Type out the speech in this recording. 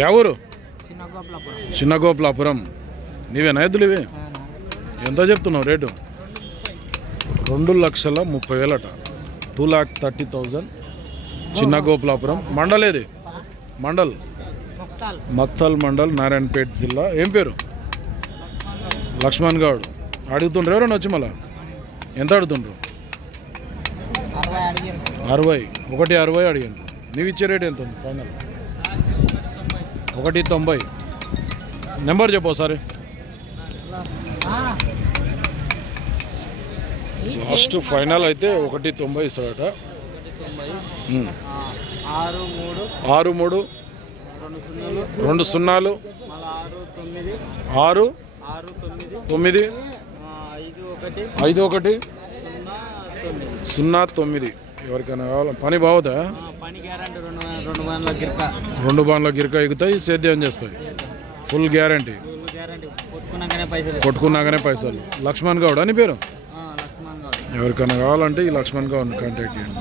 Yeah ఊరు? చిన్నగోపులాపురం. నీవేనా ఎద్దులు ఇవి? ఎంత చెప్తున్నావు రేటు? రెండు లక్షల ముప్పై వేలట. Two lakh thirty thousand Chinnagopulapuram. Mandal ఏది మండల్? మక్తల్ మండల్ నారాయణపేట జిల్లా. ఏం పేరు? లక్ష్మణ్ గౌడ్. అడుగుతుండ్రు ఎవరైనా వచ్చి మళ్ళా? ఎంత అడుగుతుండ్రు? అరవై ఒకటి అరవై అడిగాను నీవు ఇచ్చే రేట్ ఎంత ఉంది? ఫైనల్. ఒకటి తొంభై. నెంబర్ చెప్పు ఒకసారి. లాస్ట్ ఫైనల్ అయితే ఒకటి తొంభై ఇస్తాడట. ఆరు మూడు రెండు సున్నాలు ఆరు తొమ్మిది ఐదు ఒకటి సున్నా తొమ్మిది. ఎవరికైనా కావాలి? పని బాగుదా? రెండు బాన్ల గిరక. ఎగుతాయి సేద్యం చేస్తాయి. ఫుల్ గ్యారంటీ కొట్టుకున్నాకనే పైసలు. లక్ష్మణ్ గౌడ్ అని పేరు? ఎవరికైనా కావాలంటే ఈ లక్ష్మణ్ గౌడ్ కాంటాక్ట్ చేయండి.